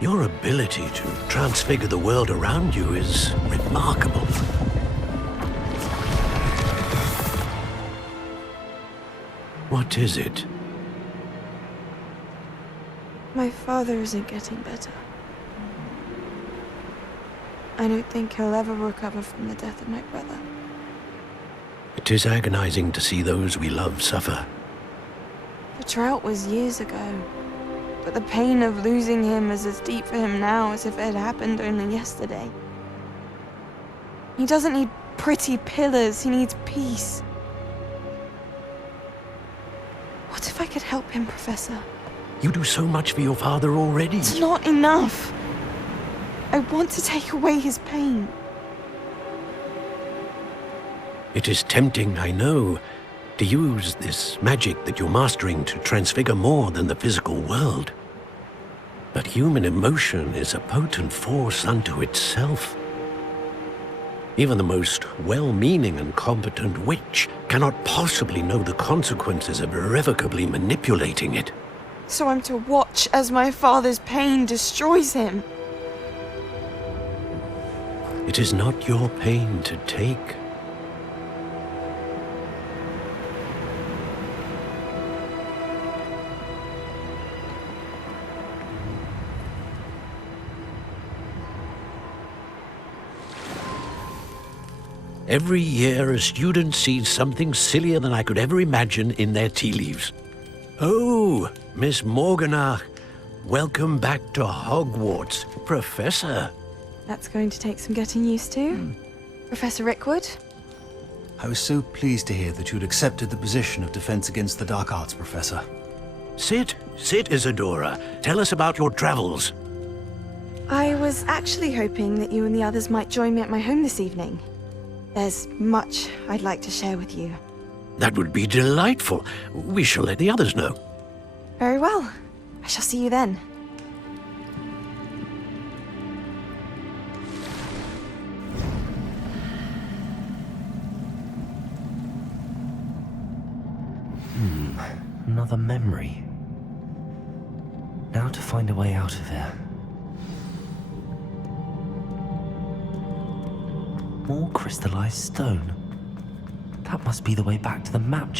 Your ability to transfigure the world around you is remarkable. What is it? My father isn't getting better. I don't think he'll ever recover from the death of my brother. It is agonizing to see those we love suffer. The drought was years ago, but the pain of losing him is as deep for him now as if it had happened only yesterday. He doesn't need pretty pillars, he needs peace. What if I could help him, Professor? You do so much for your father already. It's not enough. I want to take away his pain. It is tempting, I know, to use this magic that you're mastering to transfigure more than the physical world. But human emotion is a potent force unto itself. Even the most well-meaning and competent witch cannot possibly know the consequences of irrevocably manipulating it. So I'm to watch as my father's pain destroys him. It is not your pain to take. Every year, a student sees something sillier than I could ever imagine in their tea leaves. Oh, Miss Morganach, welcome back to Hogwarts, Professor. That's going to take some getting used to. Professor Rickwood? I was so pleased to hear that you'd accepted the position of Defense Against the Dark Arts, Professor. Sit, Isadora. Tell us about your travels. I was actually hoping that you and the others might join me at my home this evening. There's much I'd like to share with you. That would be delightful. We shall let the others know. Very well. I shall see you then. Another memory. Now to find a way out of here. More crystallized stone. That must be the way back to the map.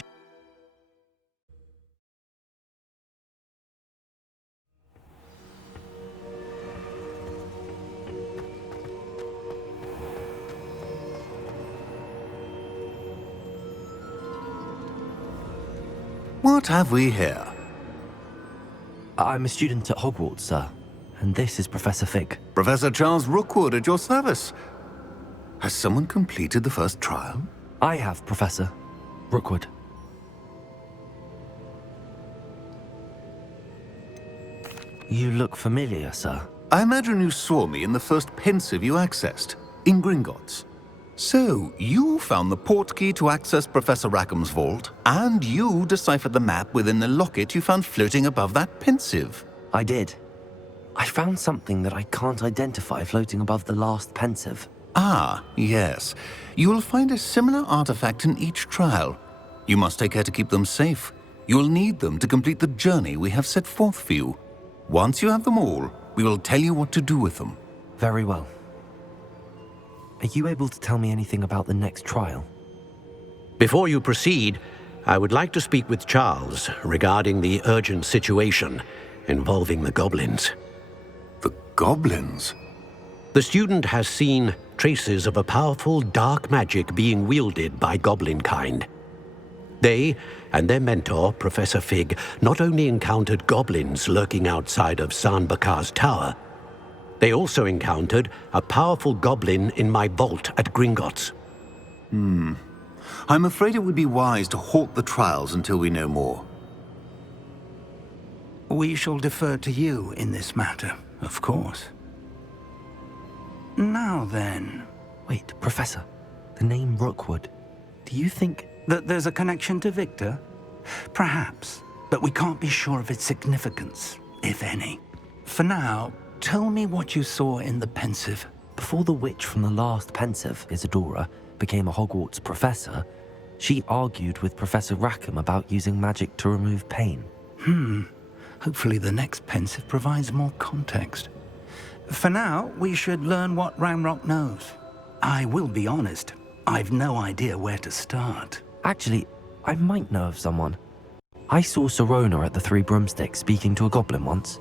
What have we here? I'm a student at Hogwarts, sir. And this is Professor Fig. Professor Charles Rookwood at your service. Has someone completed the first trial? I have, Professor Rookwood. You look familiar, sir. I imagine you saw me in the first pensive you accessed, in Gringotts. So, you found the portkey to access Professor Rackham's vault, and you deciphered the map within the locket you found floating above that pensive. I did. I found something that I can't identify floating above the last pensive. Ah, yes. You will find a similar artifact in each trial. You must take care to keep them safe. You will need them to complete the journey we have set forth for you. Once you have them all, we will tell you what to do with them. Very well. Are you able to tell me anything about the next trial? Before you proceed, I would like to speak with Charles regarding the urgent situation involving the goblins. The goblins? The student has seen traces of a powerful dark magic being wielded by goblin kind. They and their mentor, Professor Fig, not only encountered goblins lurking outside of San Bakar's tower, they also encountered a powerful goblin in my vault at Gringotts. I'm afraid it would be wise to halt the trials until we know more. We shall defer to you in this matter, of course. Now then... Wait, Professor. The name Rookwood. Do you think... that there's a connection to Victor? Perhaps, but we can't be sure of its significance, if any. For now, tell me what you saw in the pensive. Before the witch from the last pensive, Isadora, became a Hogwarts professor, she argued with Professor Rackham about using magic to remove pain. Hopefully the next pensive provides more context. For now, we should learn what Ramrock knows. I will be honest, I've no idea where to start. Actually, I might know of someone. I saw Sirona at the Three Broomsticks speaking to a goblin once.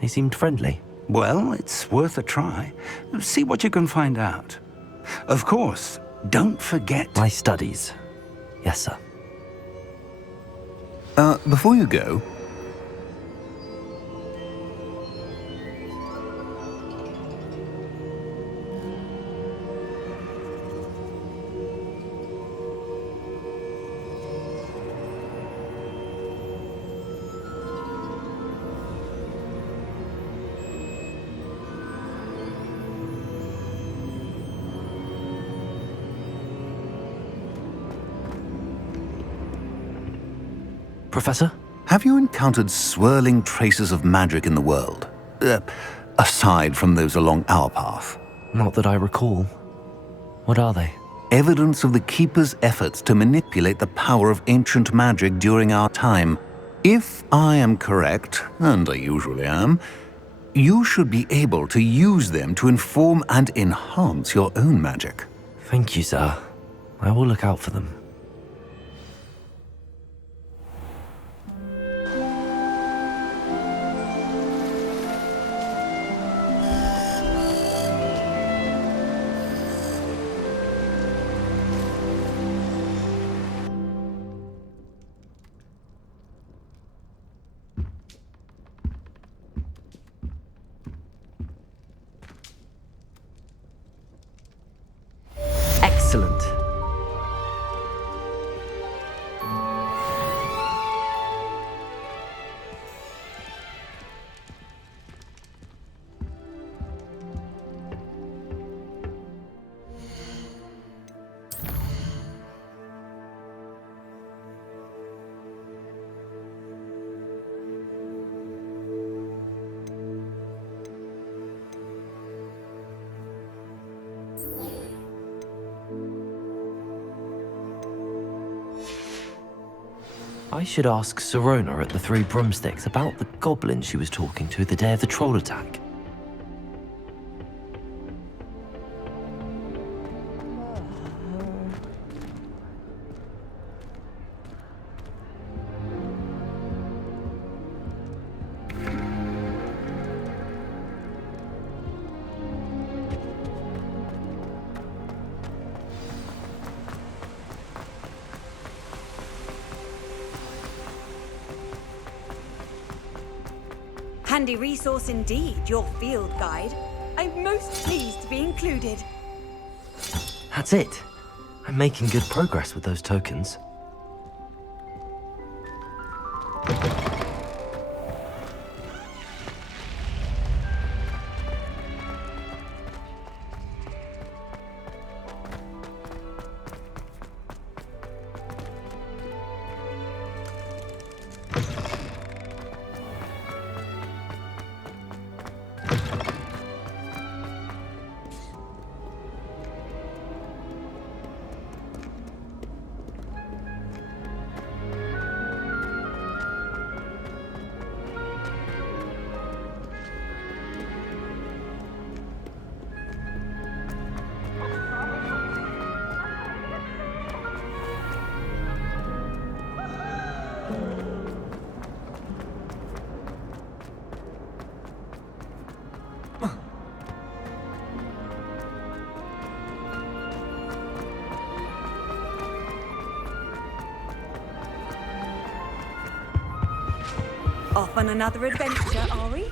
They seemed friendly. Well, it's worth a try. See what you can find out. Of course, don't forget... My studies. Yes, sir. Before you go, Professor? have you encountered swirling traces of magic in the world? Aside from those along our path. Not that I recall. What are they? Evidence of the Keeper's efforts to manipulate the power of ancient magic during our time. If I am correct, and I usually am, you should be able to use them to inform and enhance your own magic. Thank you, sir. I will look out for them. Excellent. I should ask Sirona at the Three Broomsticks about the goblin she was talking to the day of the troll attack. Handy resource indeed, your field guide. I'm most pleased to be included. That's it. I'm making good progress with those tokens. Off on another adventure, are we?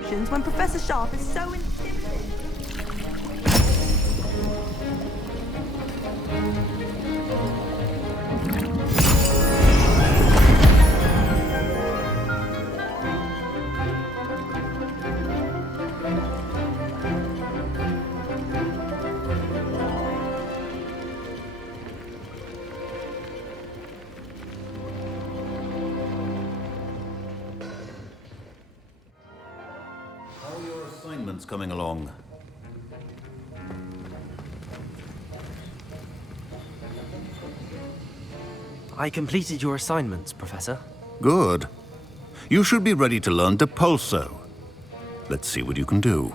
Potions when Professor Sharp is so intimidating. Coming along. I completed your assignments, Professor. Good. You should be ready to learn Depulso. Let's see what you can do.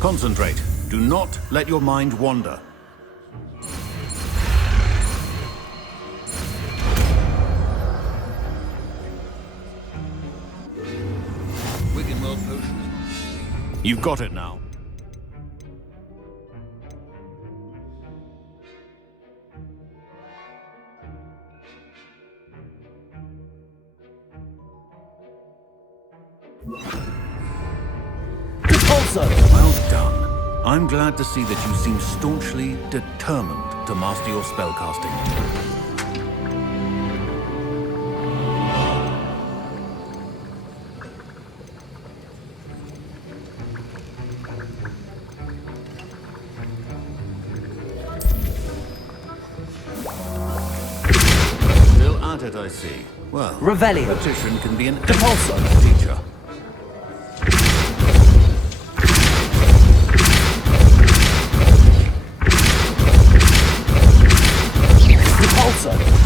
Concentrate. Do not let your mind wander. You've got it now. Well done. I'm glad to see that you seem staunchly determined to master your spellcasting. Still at it, I see. Well, Revelio. repetition can be an Depulso. excellent teacher. Depulso.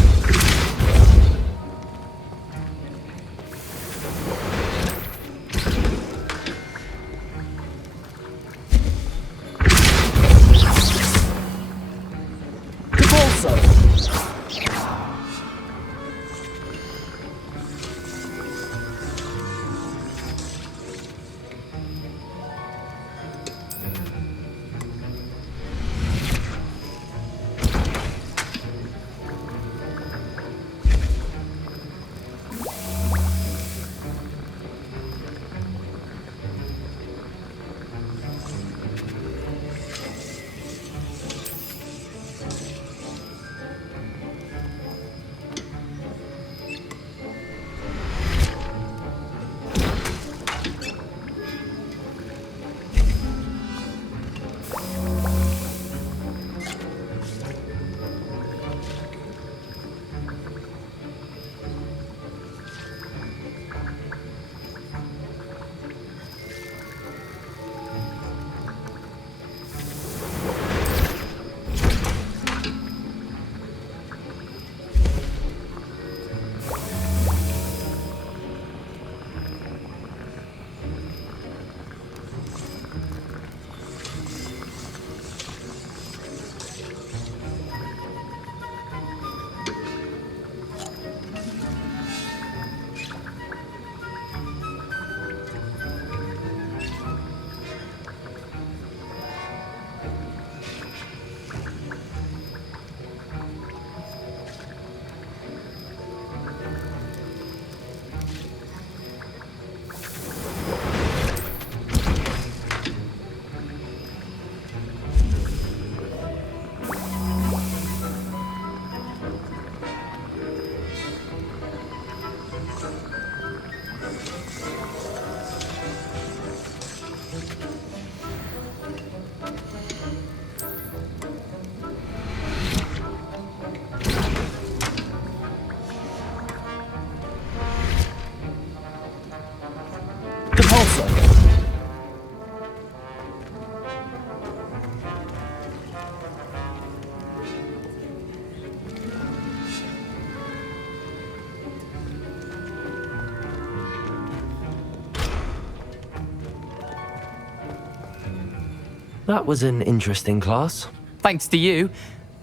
That was an interesting class. Thanks to you.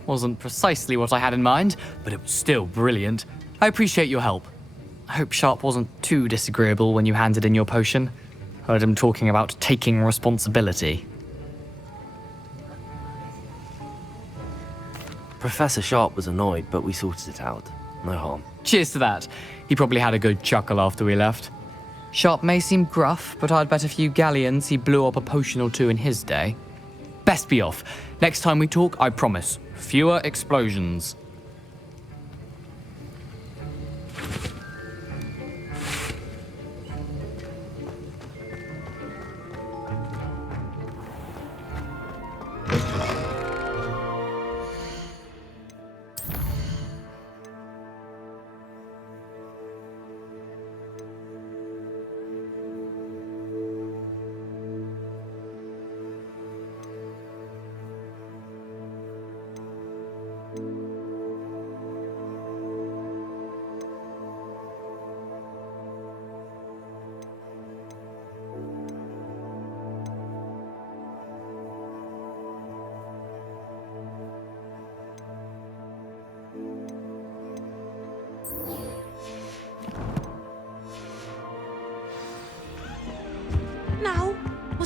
Wasn't precisely what I had in mind, but it was still brilliant. I appreciate your help. I hope Sharp wasn't too disagreeable when you handed in your potion. Heard him talking about taking responsibility. Professor Sharp was annoyed, but we sorted it out. No harm. Cheers to that. He probably had a good chuckle after we left. Sharp may seem gruff, but I'd bet a few galleons he blew up a potion or two in his day. Best be off. Next time we talk, I promise, fewer explosions.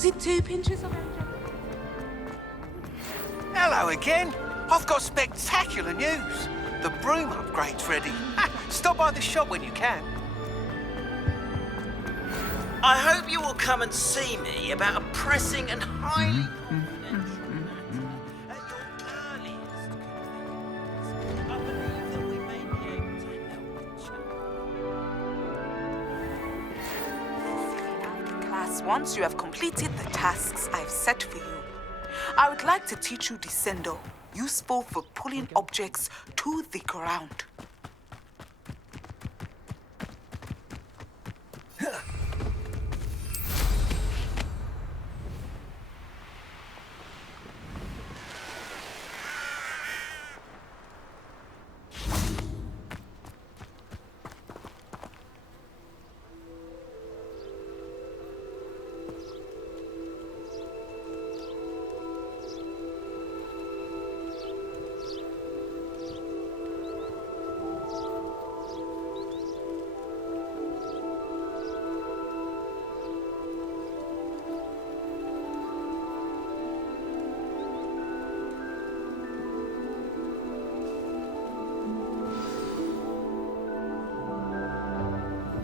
it 2 pinches of... Hello again. I've got spectacular news. The broom upgrade's ready. Stop by the shop when you can. I hope you will come and see me about a pressing and highly confidential matter at your earliest convenience. I believe that we may be able to help each other. Class, once you have completed the tasks I've set for you, I would like to teach you Descendo, useful for pulling objects to the ground.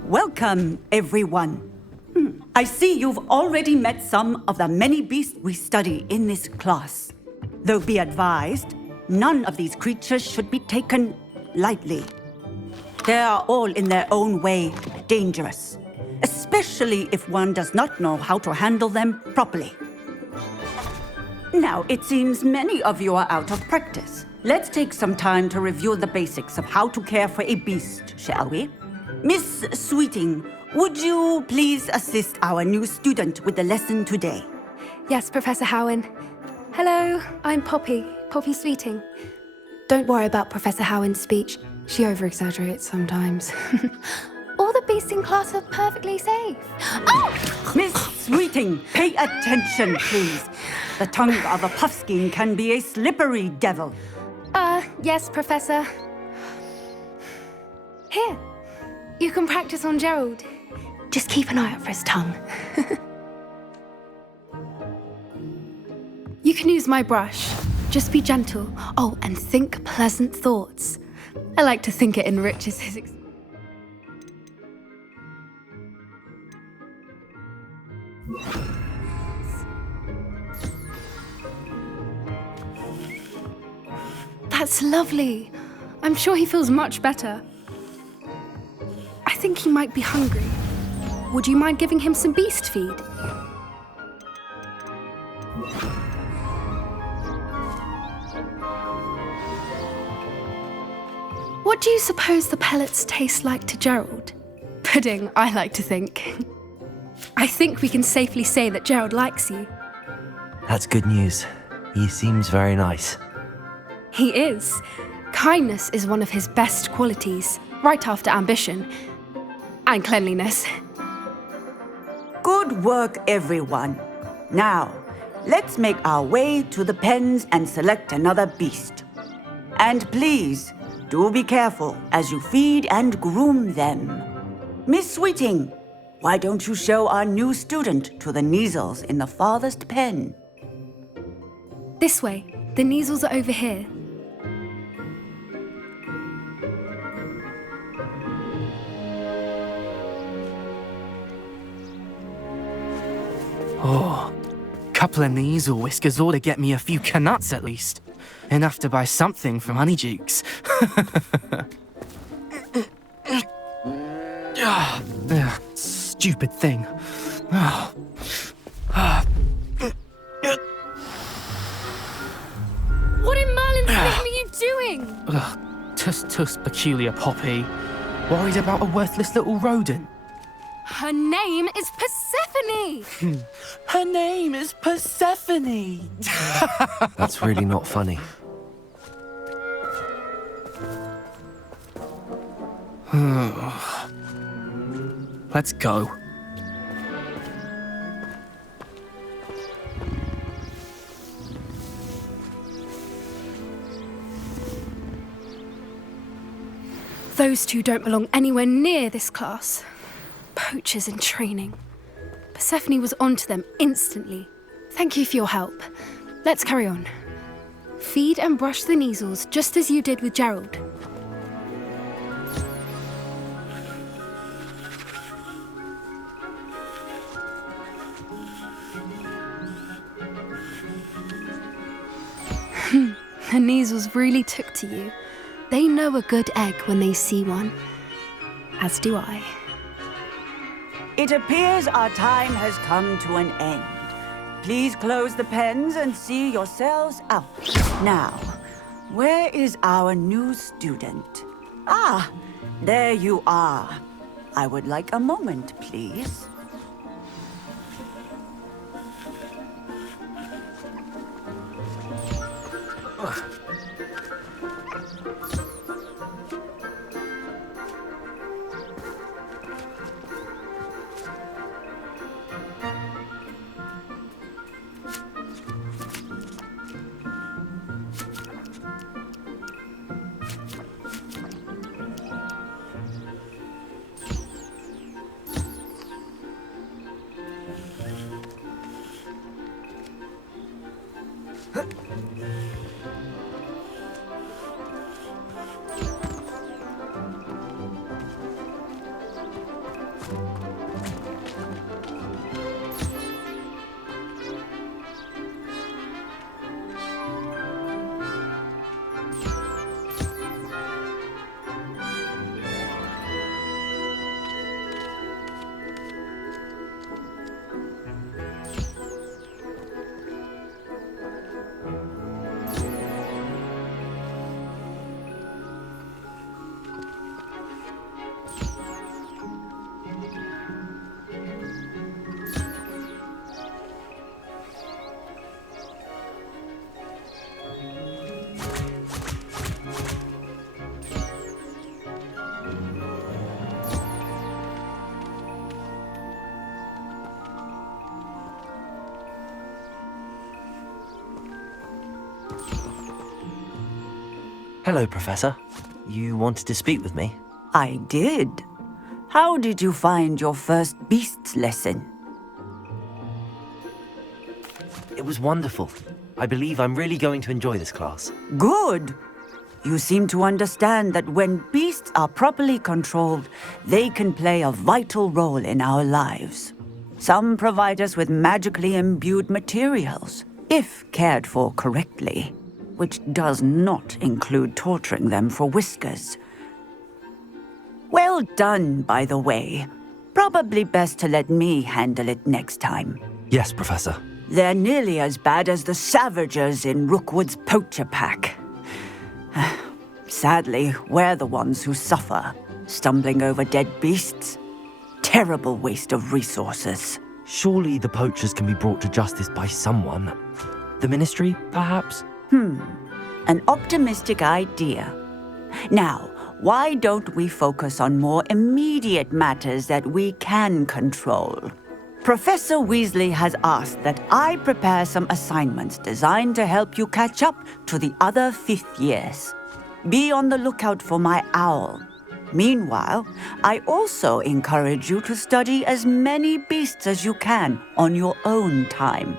Welcome, everyone. I see you've already met some of the many beasts we study in this class. Though be advised, none of these creatures should be taken lightly. They are all in their own way dangerous, especially if one does not know how to handle them properly. Now, it seems many of you are out of practice. Let's take some time to review the basics of how to care for a beast, shall we? Miss Sweeting, would you please assist our new student with the lesson today? Yes, Professor Howen. Hello, I'm Poppy Sweeting. Don't worry about Professor Howen's speech. She over-exaggerates sometimes. All the beasts in class are perfectly safe. Oh! Miss Sweeting, pay attention, please. The tongue of a puffskein can be a slippery devil. Yes, Professor. Here. You can practice on Gerald. Just keep an eye out for his tongue. You can use my brush. Just be gentle. Oh, and think pleasant thoughts. I like to think it enriches his experience. That's lovely. I'm sure he feels much better. I think he might be hungry. Would you mind giving him some beast feed? What do you suppose the pellets taste like to Gerald? Pudding, I like to think. I think we can safely say that Gerald likes you. That's good news. He seems very nice. He is. Kindness is one of his best qualities, right after ambition. And cleanliness. Good work, everyone. Now, let's make our way to the pens and select another beast. And please, do be careful as you feed and groom them. Miss Sweeting, why don't you show our new student to the Kneazles in the farthest pen? This way. The Kneazles are over here. Oh, couple of Kneazle whiskers ought to get me a few canuts at least. Enough to buy something from Honeydukes. Stupid thing. What in Merlin's name are you doing? Tuss, peculiar Poppy. Worried about a worthless little rodent. Her name is Persephone! Her name is Persephone! That's really not funny. Let's go. Those two don't belong anywhere near this class. Poachers in training. Persephone was onto them instantly. Thank you for your help. Let's carry on. Feed and brush the measles just as you did with Gerald. The measles really took to you. They know a good egg when they see one. As do I. It appears our time has come to an end. Please close the pens and see yourselves out. Now, where is our new student? Ah, there you are. I would like a moment, please. Hello, Professor. You wanted to speak with me? I did. How did you find your first beasts lesson? It was wonderful. I believe I'm really going to enjoy this class. Good. You seem to understand that when beasts are properly controlled, they can play a vital role in our lives. Some provide us with magically imbued materials, if cared for correctly, which does not include torturing them for whiskers. Well done, by the way. Probably best to let me handle it next time. Yes, Professor. They're nearly as bad as the Savagers in Rookwood's poacher pack. Sadly, we're the ones who suffer, stumbling over dead beasts. Terrible waste of resources. Surely the poachers can be brought to justice by someone. The Ministry, perhaps? An optimistic idea. Now, why don't we focus on more immediate matters that we can control? Professor Weasley has asked that I prepare some assignments designed to help you catch up to the other 5th years. Be on the lookout for my owl. Meanwhile, I also encourage you to study as many beasts as you can on your own time.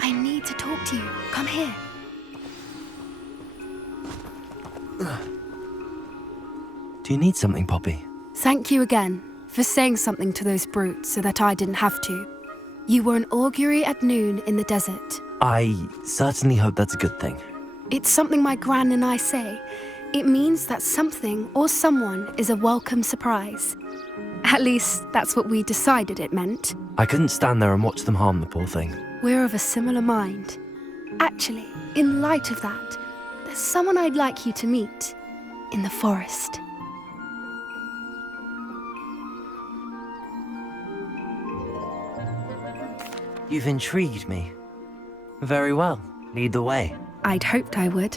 I need to talk to you. Come here. Do you need something, Poppy? Thank you again for saying something to those brutes so that I didn't have to. You were an augury at noon in the desert. I certainly hope that's a good thing. It's something my gran and I say. It means that something or someone is a welcome surprise. At least, that's what we decided it meant. I couldn't stand there and watch them harm the poor thing. We're of a similar mind. Actually, in light of that, there's someone I'd like you to meet in the forest. You've intrigued me. Very well. Lead the way. I'd hoped I would.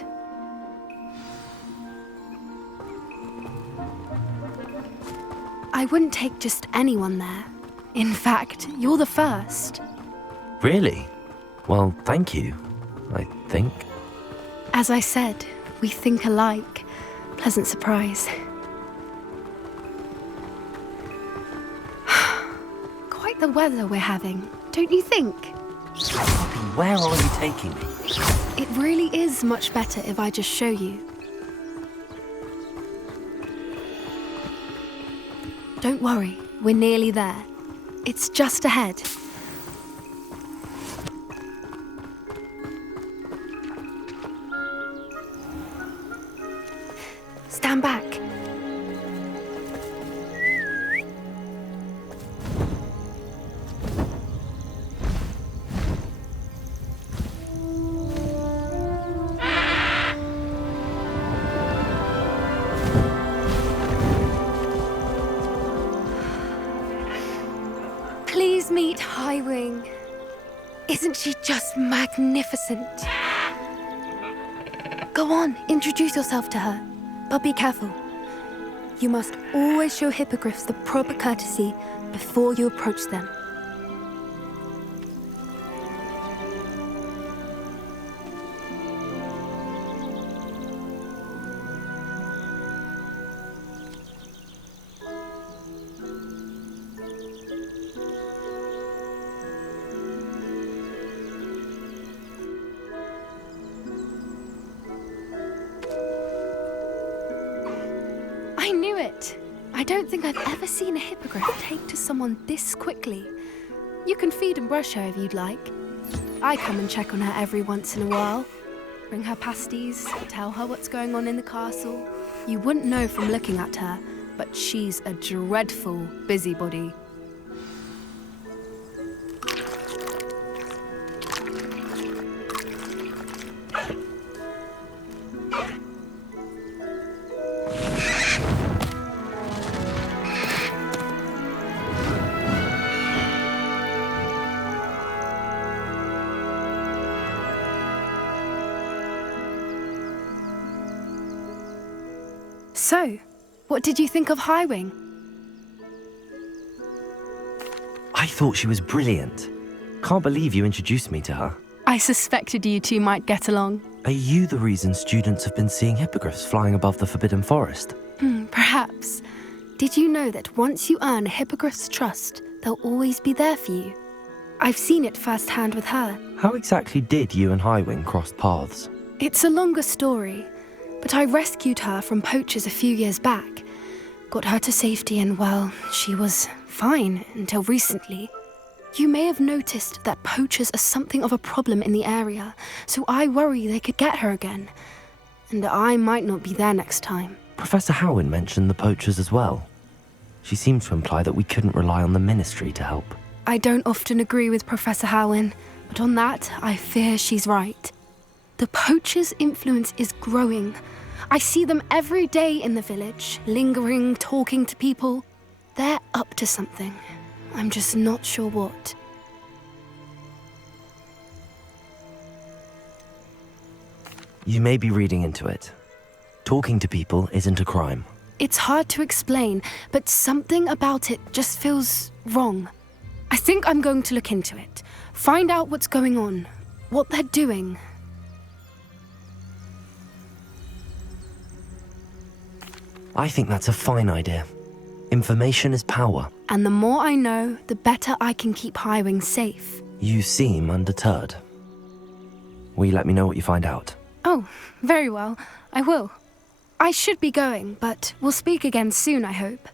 I wouldn't take just anyone there. In fact, you're the first. Really? Well, thank you, I think. As I said, we think alike. Pleasant surprise. weather we're having, don't you think? Poppy, where are you taking me? It really is much better if I just show you. Don't worry, we're nearly there. It's just ahead. Stand back. Please meet Highwing. Isn't she just magnificent? Go on, introduce yourself to her. But be careful. You must always show hippogriffs the proper courtesy before you approach them. I knew it! I don't think I've ever seen a hippogriff take to someone this quickly. You can feed and brush her if you'd like. I come and check on her every once in a while. Bring her pasties, tell her what's going on in the castle. You wouldn't know from looking at her, but she's a dreadful busybody. So, what did you think of Highwing? I thought she was brilliant. Can't believe you introduced me to her. I suspected you two might get along. Are you the reason students have been seeing hippogriffs flying above the Forbidden Forest? Perhaps. Did you know that once you earn a hippogriff's trust, they'll always be there for you? I've seen it firsthand with her. How exactly did you and Highwing cross paths? It's a longer story, but I rescued her from poachers a few years back. Got her to safety and, well, she was fine until recently. You may have noticed that poachers are something of a problem in the area, so I worry they could get her again. And I might not be there next time. Professor Howin mentioned the poachers as well. She seemed to imply that we couldn't rely on the Ministry to help. I don't often agree with Professor Howin, but on that, I fear she's right. The poachers' influence is growing. I see them every day in the village, lingering, talking to people. They're up to something. I'm just not sure what. You may be reading into it. Talking to people isn't a crime. It's hard to explain, but something about it just feels wrong. I think I'm going to look into it. Find out what's going on, what they're doing. I think that's a fine idea. Information is power. And the more I know, the better I can keep Highwing safe. You seem undeterred. Will you let me know what you find out? Oh, very well. I will. I should be going, but we'll speak again soon, I hope.